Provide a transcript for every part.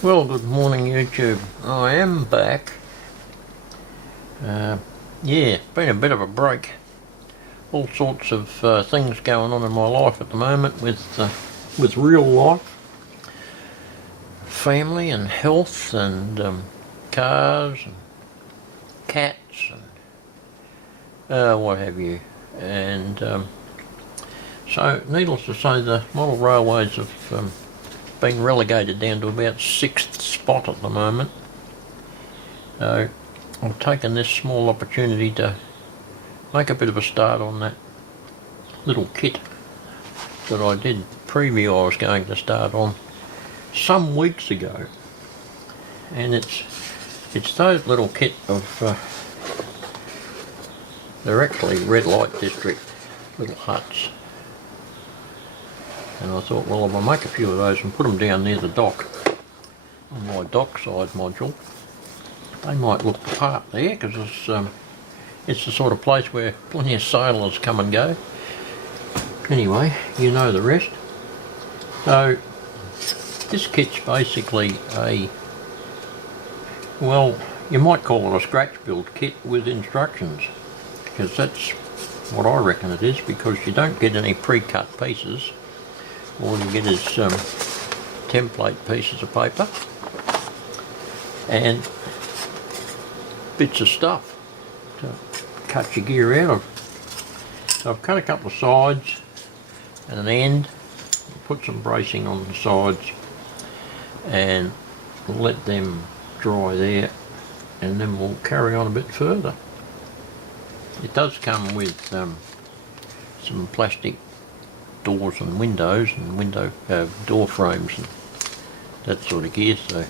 Well, good morning YouTube. I am back. Yeah, been a bit of a break. All sorts of things going on in my life at the moment with real life, family and health and cars and cats and what have you. And so needless to say, the model railways have been relegated down to about 6th spot at the moment. So I've taken this small opportunity to make a bit of a start on that little kit that I did preview I was going to start on some weeks ago. And it's those little kit of they're actually red light district little huts. And I thought, well, if I make a few of those and put them down near the dock on my dockside module, they might look the part there, because it's the sort of place where plenty of sailors come and go. Anyway, you know the rest. So this kit's basically well, you might call it a scratch build kit with instructions, because that's what I reckon it is, because you don't get any pre-cut pieces. All you get is template pieces of paper and bits of stuff to cut your gear out of. So I've cut a couple of sides and an end, put some bracing on the sides and let them dry there, and then we'll carry on a bit further. It does come with some plastic doors and windows and window door frames and that sort of gear. So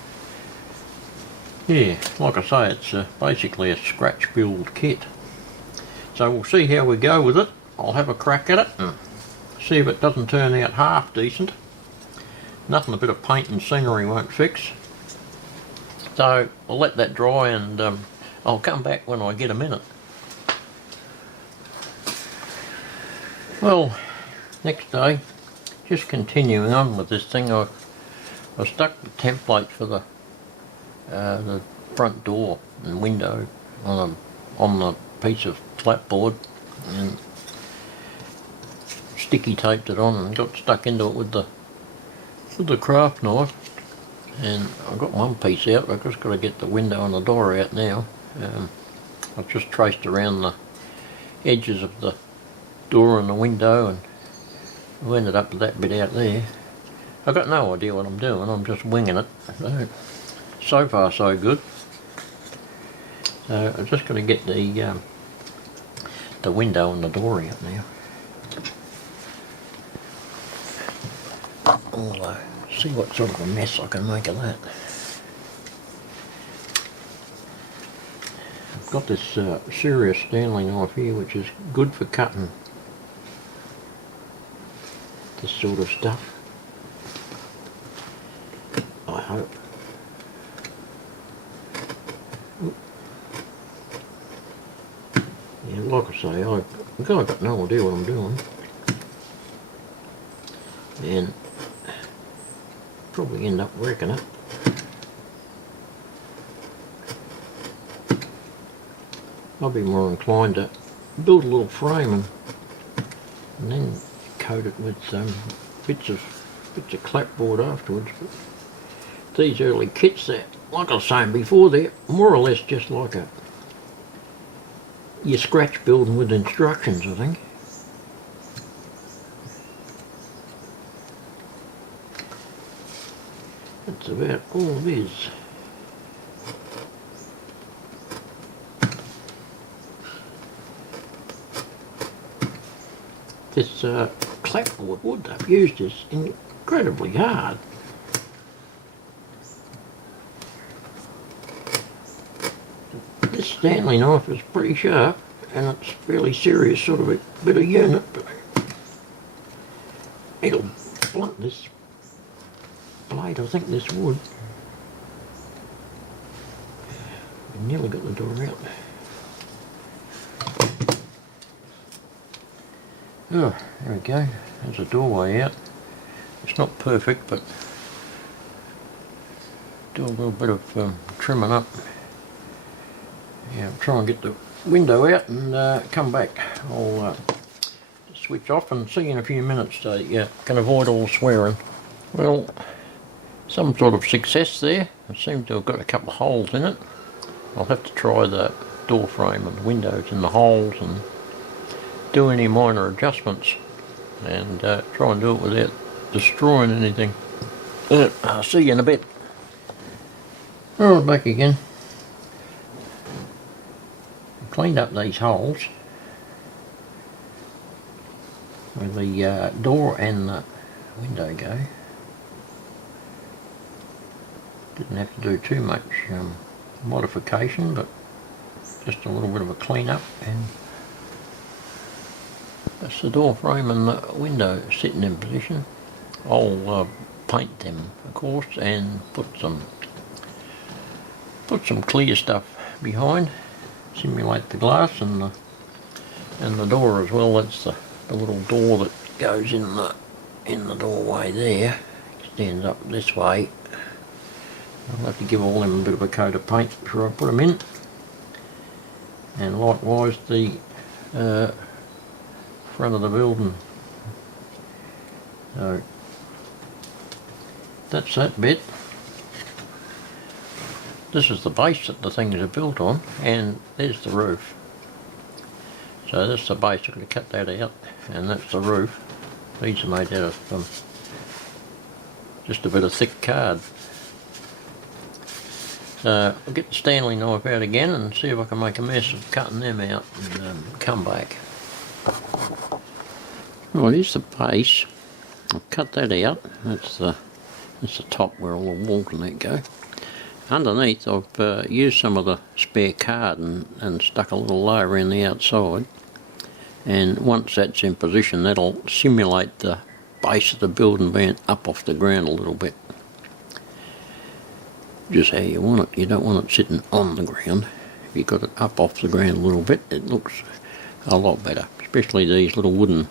yeah, like I say, it's basically a scratch build kit. So we'll see how we go with it. I'll have a crack at it and see if it doesn't turn out half decent. Nothing a bit of paint and scenery won't fix. So I'll let that dry and I'll come back when I get a minute. Well, next day, just continuing on with this thing, I stuck the template for the front door and window on the piece of clapboard and sticky taped it on and got stuck into it with the craft knife. And I've got one piece out. I've just got to get the window and the door out now. I've just traced around the edges of the door and the window, and I ended up with that bit out there. I've got no idea what I'm doing, I'm just winging it. So far so good. So I'm just going to get the window and the door out now. I'll see what sort of a mess I can make of that. I've got this serious Stanley knife here, which is good for cutting this sort of stuff, I hope. Oop. Yeah, like I say, I've got no idea what I'm doing, and probably end up wrecking it. I'll be more inclined to build a little frame and then coat it with bits of clapboard afterwards. But these early kits, that, like I was saying before, they're more or less just like your scratch building with instructions, I think. That's about all it is. This clapboard wood I've used is incredibly hard. This Stanley knife is pretty sharp, and it's fairly serious sort of a bit of unit, but it'll blunt this blade, I think, this wood. I've nearly got the door out. Oh, there we go. There's a doorway out. It's not perfect, but do a little bit of trimming up. Yeah, try and get the window out and come back. I'll switch off and see you in a few minutes so you can avoid all the swearing. Well, some sort of success there. I seem to have got a couple of holes in it. I'll have to try the door frame and the windows in the holes and do any minor adjustments and try and do it without destroying anything. I'll see you in a bit. Alright, back again. Cleaned up these holes where the door and the window go. Didn't have to do too much modification, but just a little bit of a clean up, and that's the door frame and the window sitting in position. I'll paint them, of course, and put some clear stuff behind, simulate the glass and the door as well. That's the little door that goes in the doorway there, extends up this way. I'll have to give all them a bit of a coat of paint before I put them in, and likewise the front of the building. So that's that bit. This is the base that the things are built on, and there's the roof. So that's the base. I'm going to cut that out, and that's the roof. These are made out of just a bit of thick card. I'll get the Stanley knife out again and see if I can make a mess of cutting them out and come back. Well, here's the base. I've cut that out. That's the top where all the walls and that go. Underneath I've used some of the spare card and stuck a little layer around the outside, and once that's in position that'll simulate the base of the building being up off the ground a little bit. Just how you want it. You don't want it sitting on the ground. If you've got it up off the ground a little bit, it looks a lot better. Especially these little wooden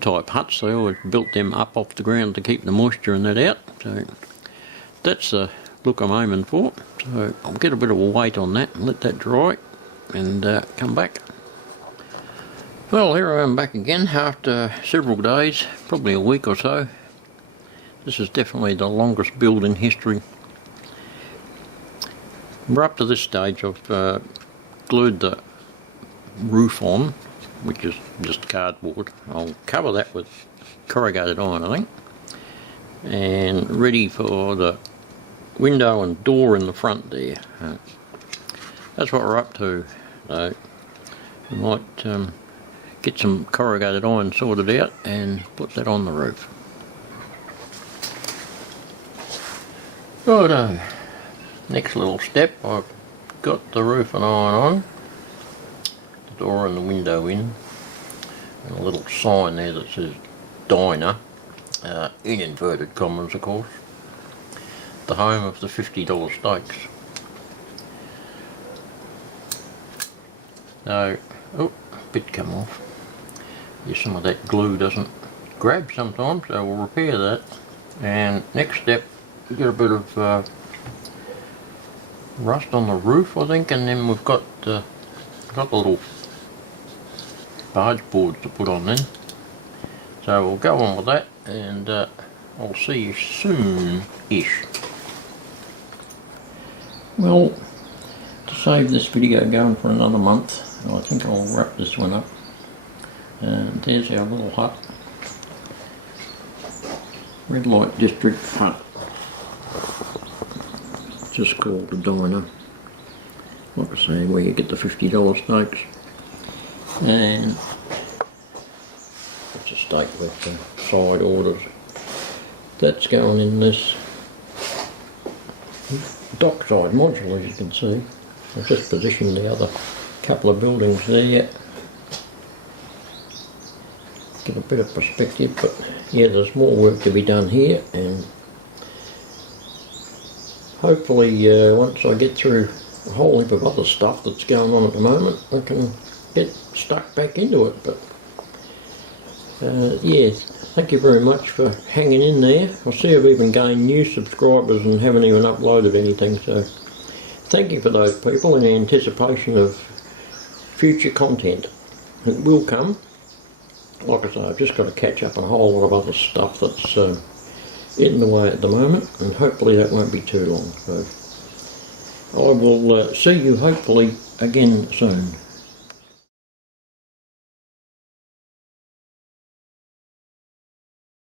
type huts. They always built them up off the ground to keep the moisture and that out. So that's the look I'm aiming for. So I'll get a bit of a weight on that and let that dry and come back. Well, here I am back again after several days, probably a week or so. This is definitely the longest build in history. We're up to this stage. I've glued the roof on, which is just cardboard. I'll cover that with corrugated iron, I think, and ready for the window and door in the front there. That's what we're up to. So we might get some corrugated iron sorted out and put that on the roof. Righto. Next little step, I've got the roof and iron on, the door and the window in, and a little sign there that says Diner, in inverted commas of course, the home of the $50 steaks. So, oh, bit come off. Yeah, some of that glue doesn't grab sometimes, so we'll repair that. And next step, we get a bit of rust on the roof, I think, and then we've got the little barge boards to put on then. So we'll go on with that, and I'll see you soon-ish. Well, to save this video going for another month, I think I'll wrap this one up. And there's our little hut. Red Light District hut. Just called the Diner. Like I say, where you get the $50 steaks. And it's a steak with the side orders. That's going in this dockside module, as you can see. I've just positioned the other couple of buildings there. Get a bit of perspective, but yeah, there's more work to be done here, and hopefully once I get through a whole heap of other stuff that's going on at the moment, I can get stuck back into it. But Yes, thank you very much for hanging in there. I see I've even gained new subscribers and haven't even uploaded anything, so thank you for those people in anticipation of future content. It will come. Like I say, I've just got to catch up on a whole lot of other stuff that's in the way at the moment, and hopefully that won't be too long. So I will see you hopefully again soon.